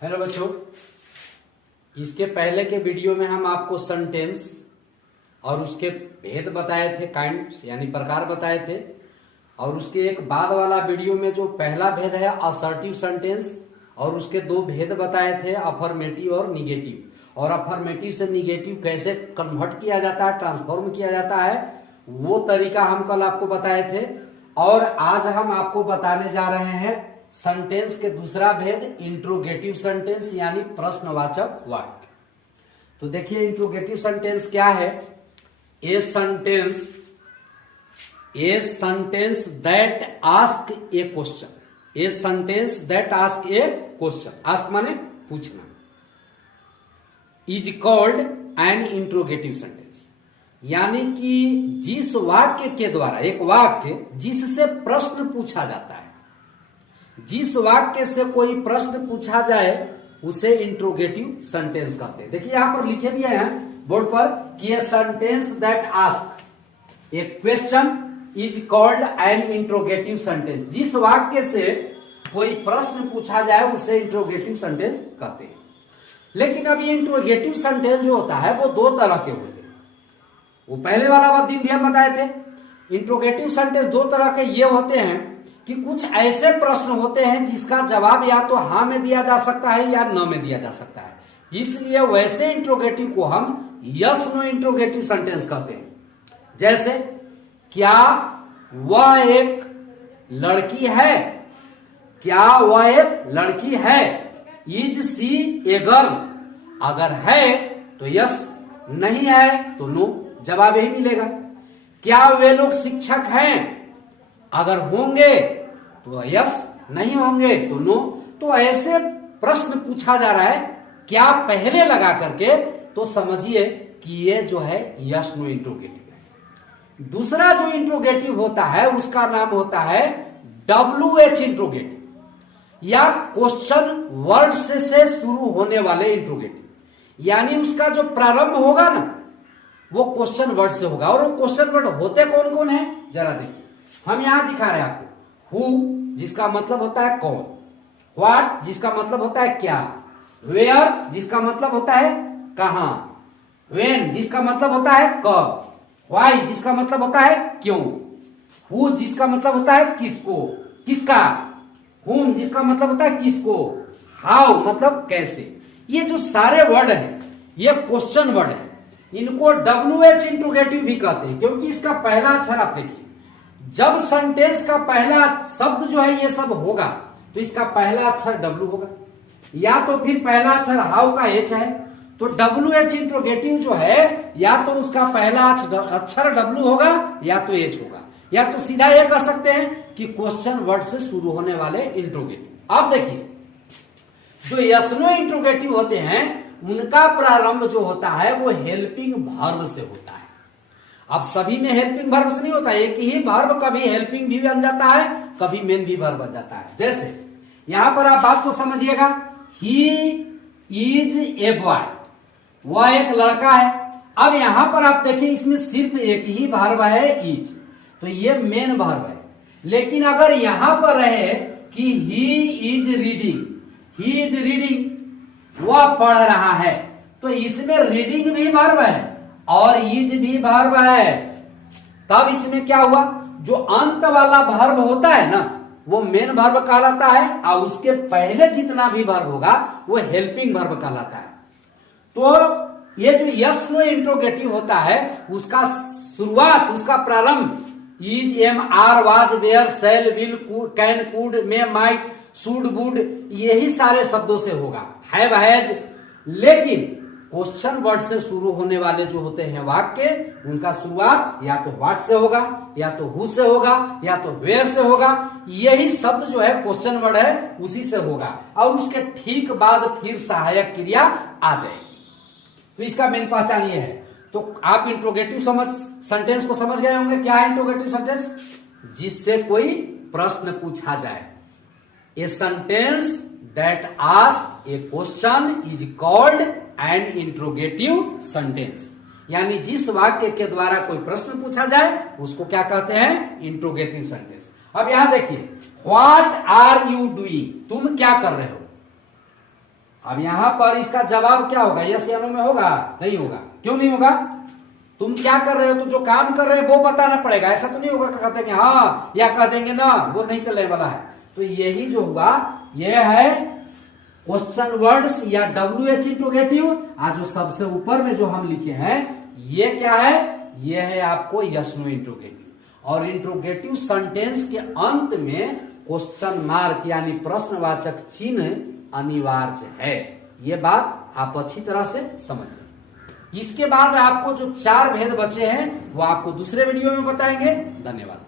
Hello बच्चों, इसके पहले के वीडियो में हम आपको सेंटेंस और उसके भेद बताए थे, काइंड्स यानी प्रकार बताए थे। और उसके एक बाद वाला वीडियो में जो पहला भेद है असर्टिव सेंटेंस, और उसके दो भेद बताए थे अफर्मेटिव और निगेटिव। और अफर्मेटिव से निगेटिव कैसे कन्वर्ट किया जाता है, ट्रांसफॉर्म किया जाता है, वो तरीका हम कल आपको बताए थे। और आज हम आपको बताने जा रहे हैं सेंटेंस के दूसरा भेद, इंट्रोगेटिव सेंटेंस यानी प्रश्नवाचक वाक्य। तो देखिए इंट्रोगेटिव सेंटेंस क्या है। A sentence that ask A question, a sentence that ask A question, ask माने पूछना, is called an interrogative sentence. यानी कि जिस वाक्य के द्वारा, एक वाक्य जिससे प्रश्न पूछा जाता है, जिस वाक्य से कोई प्रश्न पूछा जाए उसे इंट्रोगेटिव सेंटेंस कहते हैं। देखिए यहां पर लिखे भी हैं बोर्ड पर कि a sentence that ask A question is called an interrogative sentence. जिस वाक्य से कोई प्रश्न पूछा जाए उसे इंट्रोगेटिव सेंटेंस कहते हैं। लेकिन अब ये इंट्रोगेटिव सेंटेंस जो होता है वो दो तरह के होते हैं। वो पहले वाला दिन भी हम बताए थे। इंट्रोगेटिव सेंटेंस दो तरह के ये होते हैं कि कुछ ऐसे प्रश्न होते हैं जिसका जवाब या तो हाँ में दिया जा सकता है या न में दिया जा सकता है, इसलिए वैसे इंट्रोगेटिव को हम यस नो इंट्रोगेटिव सेंटेंस कहते हैं। जैसे क्या वह एक लड़की है, क्या वह एक लड़की है, इज सी ए गर्ल। अगर है तो यस, नहीं है तो नो, जवाब यही मिलेगा। क्या वे लोग शिक्षक हैं, अगर होंगे तो यस, नहीं होंगे तो नो। तो ऐसे प्रश्न पूछा जा रहा है क्या पहले लगा करके, तो समझिए कि ये जो है यस नो इंट्रोगेटिव है। दूसरा जो इंट्रोगेटिव होता है उसका नाम होता है WH इंट्रोगेटिव, या क्वेश्चन वर्ड से शुरू होने वाले इंट्रोगेटिव। यानी उसका जो प्रारंभ होगा ना वो क्वेश्चन वर्ड से होगा। और वो क्वेश्चन वर्ड होते कौन कौन है जरा देखिए, हम यहां दिखा रहे हैं आपको। हु जिसका मतलब होता है कौन, व्हाट जिसका मतलब होता है क्या, वेयर जिसका मतलब होता है कहां, व्हेन जिसका मतलब होता है कब, व्हाई जिसका मतलब होता है क्यों, हु जिसका मतलब होता है किसको, किसका, हुम जिसका मतलब होता है किसको, हाउ मतलब कैसे। ये जो सारे वर्ड हैं ये क्वेश्चन वर्ड है। इनको WH इंट्रोगेटिव भी कहते हैं, क्योंकि इसका पहला अक्षर आप देखिए, जब सेंटेंस का पहला शब्द जो है ये सब होगा तो इसका पहला अक्षर W होगा, या तो फिर पहला अक्षर हाउ का H है। तो WH इंट्रोगेटिव जो है या तो उसका पहला अक्षर W होगा या तो H होगा, या तो सीधा ये कह सकते हैं कि क्वेश्चन वर्ड से शुरू होने वाले इंट्रोगेटिव। अब देखिए जो यस नो इंट्रोगेटिव होते हैं उनका प्रारंभ जो होता है वो हेल्पिंग वर्ब से होता है। अब सभी में हेल्पिंग वर्ब से नहीं होता, एक ही वर्ब कभी हेल्पिंग भी बन जाता है, कभी मेन भी वर्ब बन जाता है। जैसे यहां पर आप बात को समझिएगा, ही इज ए बॉय, वह एक लड़का है। अब यहां पर आप देखिए इसमें सिर्फ एक ही वर्ब है इज, तो ये मेन वर्ब है। लेकिन अगर यहां पर रहे कि he is reading, he is reading, वह पढ़ रहा है, तो इसमें रीडिंग भी वर्ब है और इज भी वर्ब है। तब इसमें क्या हुआ, जो अंत वाला वर्ब होता है ना वो मेन वर्ब कहलाता है, और उसके पहले जितना भी वर्ब होगा वो हेल्पिंग वर्ब कहलाता है। तो ये जो यस नो इंट्रोगेटिव होता है उसका शुरुआत, उसका प्रारंभ is, am, are, was, were, shall, will, can, could, may, might, should, would, यही सारे शब्दों से होगा, हैव, हैज। लेकिन क्वेश्चन वर्ड से शुरू होने वाले जो होते हैं वाक्य, उनका शुरुआत या तो व्हाट से होगा, या तो हु से होगा, या तो वेयर से होगा। यही शब्द जो है क्वेश्चन वर्ड है उसी से होगा, और उसके ठीक बाद फिर सहायक क्रिया आ जाएगी। तो इसका मेन पहचान ये है। तो आप इंट्रोगेटिव सेंटेंस को समझ गए होंगे। क्या है इंट्रोगेटिव सेंटेंस, जिससे कोई प्रश्न पूछा जाए। A sentence that ask A question is called an interrogative sentence. यानी जिस वाक्य के द्वारा कोई प्रश्न पूछा जाए उसको क्या कहते हैं, इंट्रोगेटिव सेंटेंस। अब यहां देखिए, व्हाट आर यू डूइंग, तुम क्या कर रहे हो। अब यहां पर इसका जवाब क्या होगा, यस या नो में होगा? नहीं होगा। क्यों नहीं होगा? तुम क्या कर रहे हो, तो जो काम कर रहे हो वो बताना पड़ेगा। ऐसा तो नहीं होगा कि कहते हैं हाँ या कह देंगे ना, वो नहीं चलने वाला है। तो यही जो हुआ ये है क्वेश्चन वर्ड्स या WH इंट्रोगेटिव। आज जो सबसे ऊपर में जो हम लिखे हैं ये क्या है, ये है आपको यस नो इंट्रोगेटिव। और इंट्रोगेटिव सेंटेंस के अंत में क्वेश्चन मार्क यानी प्रश्नवाचक चिन्ह अनिवार्य है। ये बात आप अच्छी तरह से समझ लें। इसके बाद आपको जो 4 भेद बचे हैं वो आपको दूसरे वीडियो में बताएंगे। धन्यवाद।